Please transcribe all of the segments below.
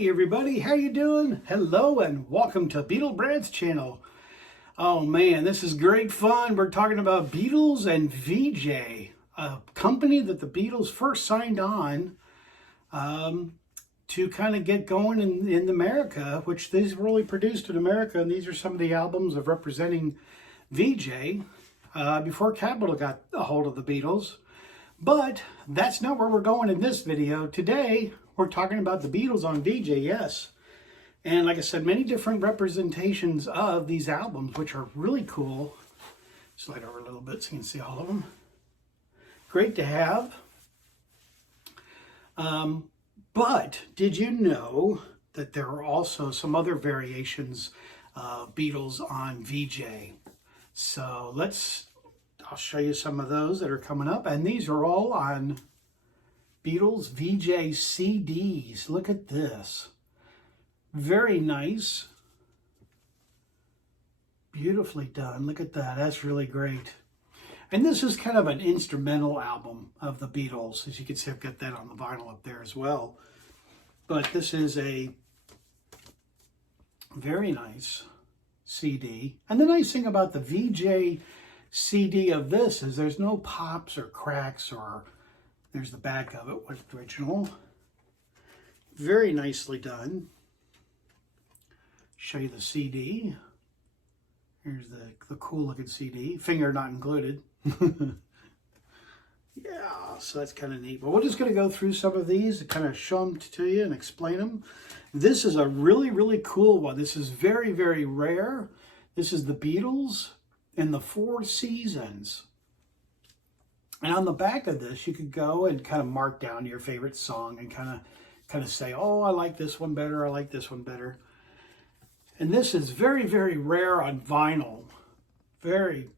Hey everybody, how you doing? Hello and welcome to Beatle Brad's channel. Oh man, this is great fun. We're talking about Beatles and VJ, a company that the Beatles first signed on to kind of get going in America, which these were really produced in America, and these are some of the albums of representing VJ before Capitol got a hold of the Beatles. But that's not where we're going in this video. Today, we're talking about the Beatles on VJ, yes. And like I said, many different representations of these albums, which are really cool. Slide over a little bit so you can see all of them. Great to have. But did you know that there are also some other variations of Beatles on VJ? So I'll show you some of those that are coming up. And these are all on Beatles VJ CDs. Look at this. Very nice. Beautifully done. Look at that. That's really great. And this is kind of an instrumental album of the Beatles. As you can see, I've got that on the vinyl up there as well. But this is a very nice CD. And the nice thing about the VJ CD of this is there's no pops or cracks, or there's the back of it, what's original. Very nicely done. Show you the CD. Here's the cool looking CD. Finger not included. Yeah, so that's kind of neat. But we're just going to go through some of these and kind of show them to you and explain them. This is a really, really cool one. This is very, very rare. This is the Beatles and the Four Seasons. And on the back of this, you could go and kind of mark down your favorite song and kind of say, oh, I like this one better, I like this one better. And this is very, very rare on vinyl. Very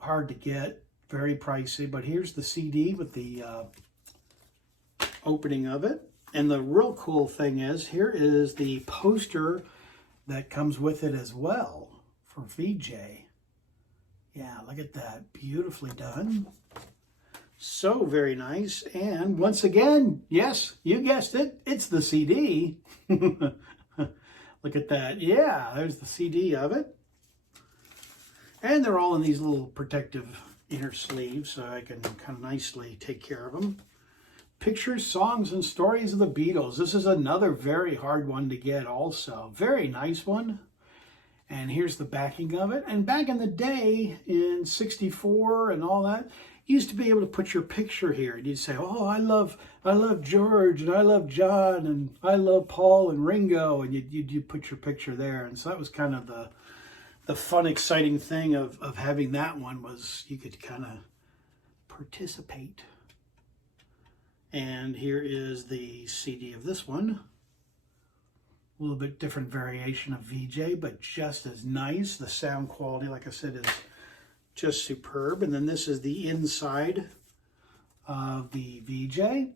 hard to get, very pricey. But here's the CD with the opening of it. And the real cool thing is, here is the poster that comes with it as well for VJ. Yeah, look at that. Beautifully done. So very nice. And once again, yes, you guessed it, it's the CD. Look at that. Yeah, there's the CD of it. And they're all in these little protective inner sleeves, so I can kind of nicely take care of them. Pictures, songs, and stories of the Beatles. This is another very hard one to get also. Very nice one. And here's the backing of it. And back in the day, in '64 and all that, you used to be able to put your picture here. And you'd say, oh, I love George, and I love John, and I love Paul and Ringo. And you'd put your picture there. And so that was kind of the fun, exciting thing of having that one, was you could kind of participate. And here is the CD of this one. A little bit different variation of VJ, but just as nice. The sound quality, like I said, is just superb. And then this is the inside of the VJ.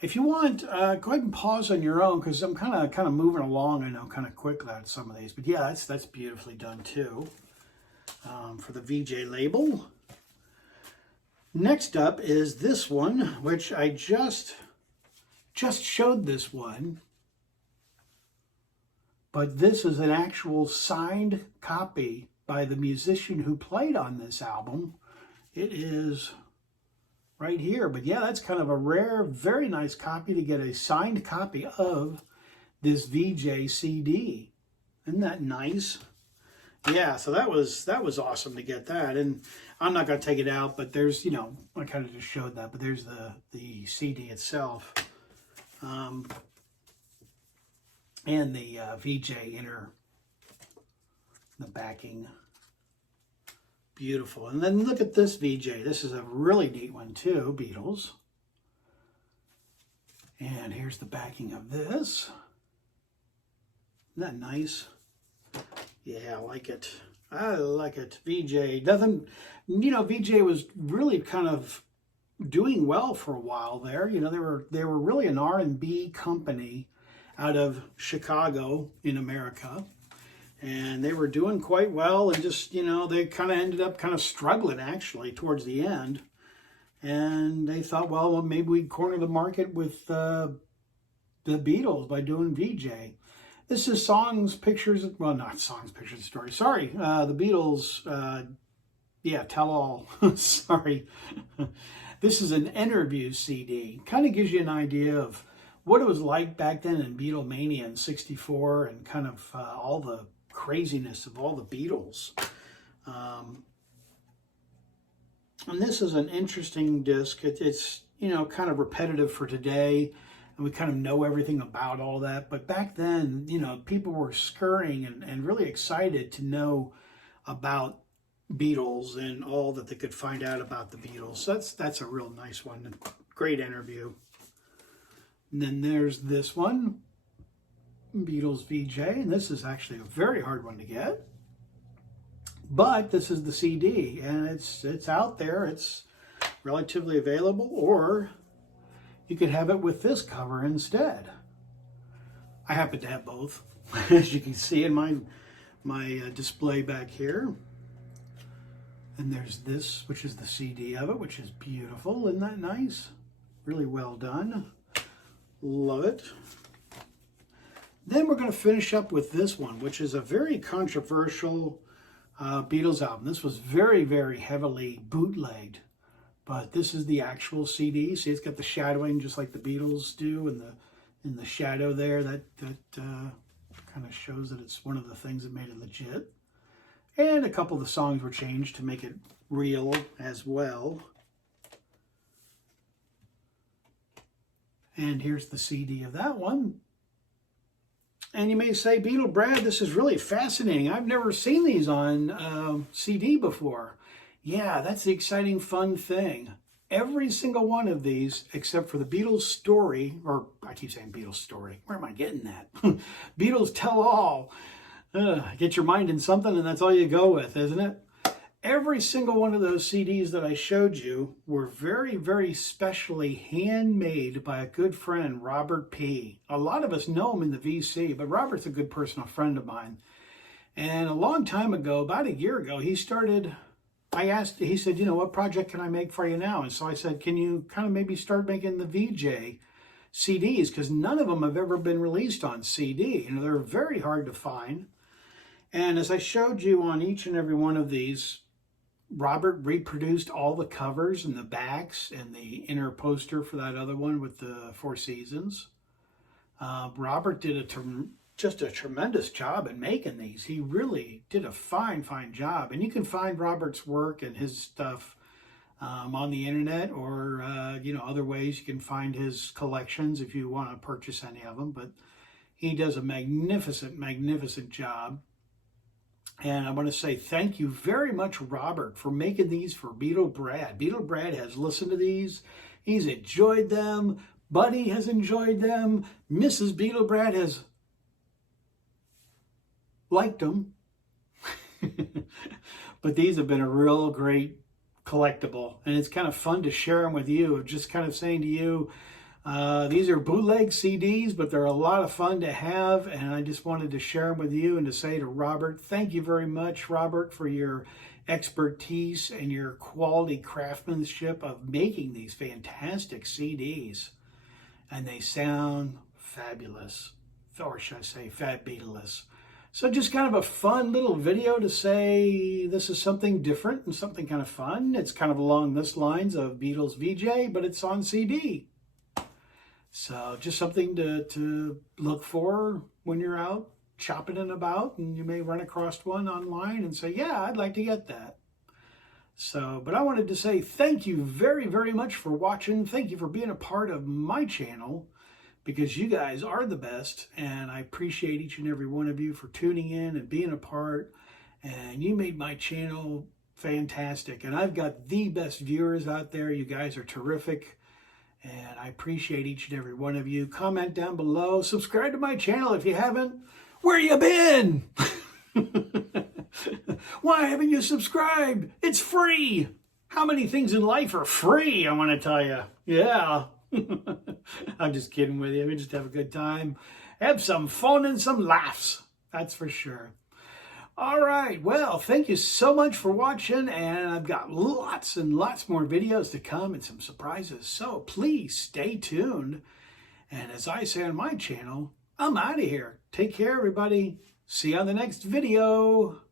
If you want, go ahead and pause on your own, because I'm kind of moving along, I know, kind of quickly on some of these. But yeah, that's beautifully done too, for the VJ label. Next up is this one, which I just showed this one, but this is an actual signed copy by the musician who played on this album. It is right here. But yeah, that's kind of a rare, very nice copy to get, a signed copy of this VJ CD. Isn't that nice? Yeah, so that was awesome to get that. And I'm not going to take it out, but there's, I kind of just showed that, but there's the CD itself. And the VJ inner, the backing. Beautiful. And then look at this VJ. This is a really neat one too, Beatles. And here's the backing of this. Isn't that nice? Yeah, I like it. I like it. VJ doesn't, VJ was really kind of doing well for a while there. They were really an R&B company out of Chicago in America. And they were doing quite well, and just, they kind of ended up kind of struggling actually towards the end. And they thought, well, maybe we'd corner the market with the Beatles by doing VJ. This is songs, pictures, well, not songs, pictures, stories. Sorry, the Beatles, yeah, tell all. Sorry. This is an interview CD. Kind of gives you an idea of what it was like back then in Beatlemania in '64 and kind of all the craziness of all the Beatles. And this is an interesting disc. It's, you know, kind of repetitive for today, and we kind of know everything about all that. But back then, you know, people were scurrying and really excited to know about Beatles and all that they could find out about the Beatles. So that's a real nice one. Great interview. And then there's this one, Beatles VJ, and this is actually a very hard one to get. But this is the CD, and it's out there. It's relatively available, or you could have it with this cover instead. I happen to have both, as you can see in my display back here. And there's this, which is the CD of it, which is beautiful. Isn't that nice? Really well done. Love it. Then we're going to finish up with this one, which is a very controversial Beatles album. This was very, very heavily bootlegged, but this is the actual CD. See, it's got the shadowing just like the Beatles do, and in the shadow there, that kind of shows that it's one of the things that made it legit. And a couple of the songs were changed to make it real as well. And here's the CD of that one. And you may say, Beatle Brad, this is really fascinating. I've never seen these on CD before. Yeah, that's the exciting, fun thing. Every single one of these, except for the Beatles story, or I keep saying Beatles story. Where am I getting that? Beatles tell all. Get your mind in something and that's all you go with, isn't it? Every single one of those CDs that I showed you were very, very specially handmade by a good friend, Robert P. A lot of us know him in the VC, but Robert's a good personal friend of mine. And a long time ago, about a year ago, he said, you know, what project can I make for you now? And so I said, can you kind of maybe start making the VJ CDs? Because none of them have ever been released on CD. You know, they're very hard to find. And as I showed you on each and every one of these, Robert reproduced all the covers and the backs and the inner poster for that other one with the Four Seasons. Robert did just a tremendous job in making these. He really did a fine, fine job. And you can find Robert's work and his stuff on the internet, or you know, other ways you can find his collections if you want to purchase any of them. But he does a magnificent, magnificent job. And I want to say thank you very much, Robert, for making these for Beatle Brad. Beatle Brad has listened to these. He's enjoyed them. Buddy has enjoyed them. Mrs. Beatle Brad has liked them. But these have been a real great collectible. And it's kind of fun to share them with you. Just kind of saying to you, these are bootleg CDs, but they're a lot of fun to have, and I just wanted to share them with you and to say to Robert, thank you very much, Robert, for your expertise and your quality craftsmanship of making these fantastic CDs. And they sound fabulous, or should I say fabulous. So just kind of a fun little video to say this is something different and something kind of fun. It's kind of along this lines of Beatles VJ, but it's on CD. So just something to look for when you're out shopping and about, and you may run across one online and say, yeah, I'd like to get that. So, but I wanted to say thank you very, very much for watching. Thank you for being a part of my channel, because you guys are the best, and I appreciate each and every one of you for tuning in and being a part, and you made my channel fantastic, and I've got the best viewers out there. You guys are terrific. And I appreciate each and every one of you. Comment down below. Subscribe to my channel if you haven't. Where you been? Why haven't you subscribed? It's free. How many things in life are free, I want to tell you. Yeah. I'm just kidding with you. We just have a good time. Have some fun and some laughs. That's for sure. All right, well, thank you so much for watching, and I've got lots and lots more videos to come and some surprises, so please stay tuned. And as I say on my channel, I'm out of here. Take care, everybody. See you on the next video.